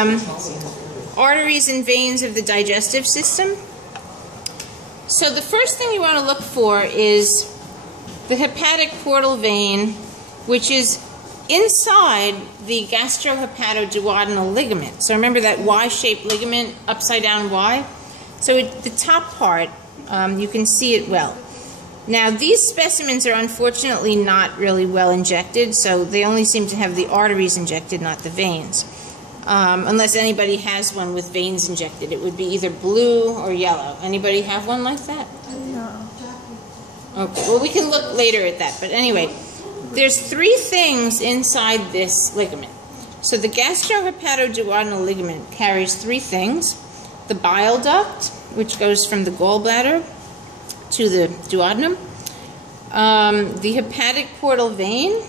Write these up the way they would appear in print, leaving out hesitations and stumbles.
Arteries and veins of the digestive system. So the first thing you want to look for is the hepatic portal vein, which is inside the gastrohepatoduodenal ligament. So remember that Y-shaped ligament, upside down Y? So at the top part, you can see it well. Now these specimens are unfortunately not really well injected, so they only seem to have the arteries injected, not the veins. Unless anybody has one with veins injected. It would be either blue or yellow. Anybody have one like that? No. Okay, well we can look later at that. But anyway, there's three things inside this ligament. So the gastrohepatoduodenal ligament carries three things. The bile duct, which goes from the gallbladder to the duodenum. The hepatic portal vein,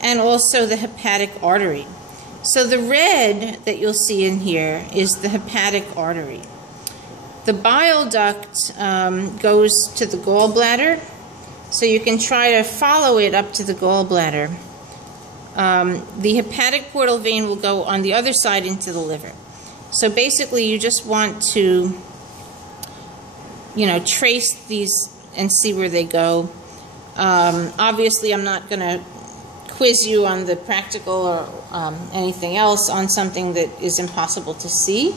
and also the hepatic artery. So the red that you'll see in here is the hepatic artery. The bile duct goes to the gallbladder, so you can try to follow it up to the gallbladder. The hepatic portal vein will go on the other side into the liver. So basically you just want to, trace these and see where they go. Obviously I'm not going to quiz you on the practical or anything else on something that is impossible to see.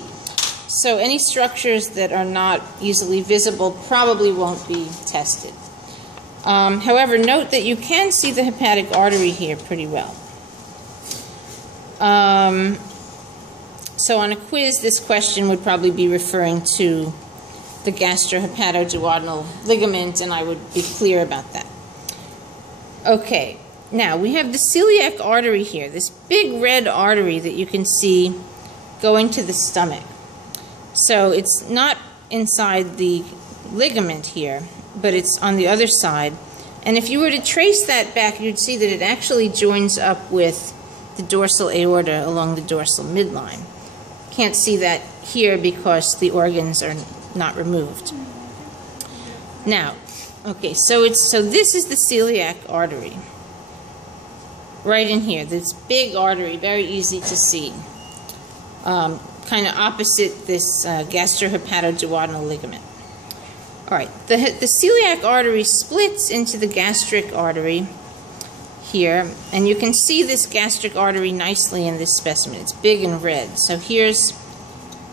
So any structures that are not easily visible probably won't be tested. However, note that you can see the hepatic artery here pretty well. So on a quiz, this question would probably be referring to the gastrohepatoduodenal ligament, and I would be clear about that. Okay. Now, we have the celiac artery here, this big red artery that you can see going to the stomach. So it's not inside the ligament here, but it's on the other side. And if you were to trace that back, you'd see that it actually joins up with the dorsal aorta along the dorsal midline. Can't see that here because the organs are not removed. Now, okay, so this is the celiac artery. Right in here, this big artery, very easy to see, kind of opposite this gastrohepatoduodenal ligament. All right, the celiac artery splits into the gastric artery here, and you can see this gastric artery nicely in this specimen. It's big and red. So here's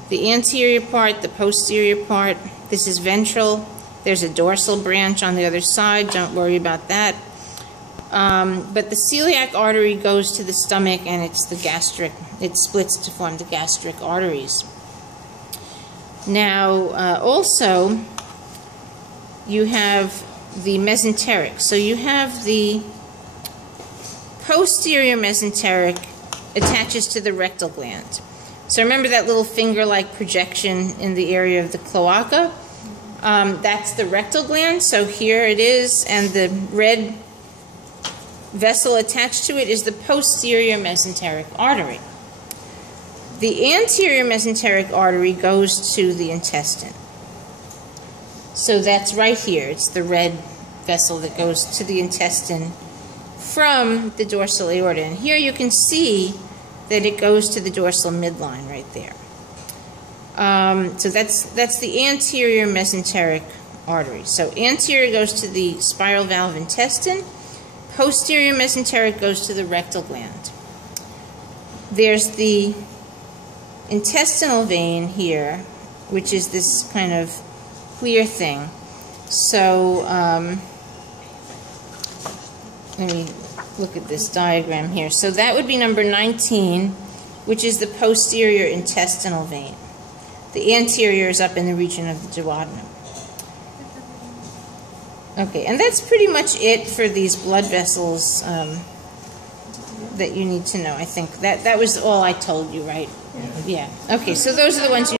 the anterior part, the posterior part. This is ventral. There's a dorsal branch on the other side. Don't worry about that. But the celiac artery goes to the stomach, and it splits to form the gastric arteries. Now, also, you have the mesenteric. So you have the posterior mesenteric attaches to the rectal gland. So remember that little finger-like projection in the area of the cloaca? That's the rectal gland. So here it is, and the red vessel attached to it is the posterior mesenteric artery. The anterior mesenteric artery goes to the intestine. So that's right here. It's the red vessel that goes to the intestine from the dorsal aorta. And here you can see that it goes to the dorsal midline right there. So that's the anterior mesenteric artery. So anterior goes to the spiral valve intestine. Posterior mesenteric goes to the rectal gland. There's the intestinal vein here, which is this kind of clear thing. So let me look at this diagram here. So that would be number 19, which is the posterior intestinal vein. The anterior is up in the region of the duodenum. Okay, and that's pretty much it for these blood vessels that you need to know, I think. That was all I told you, right? Yeah. Okay, so those are the ones you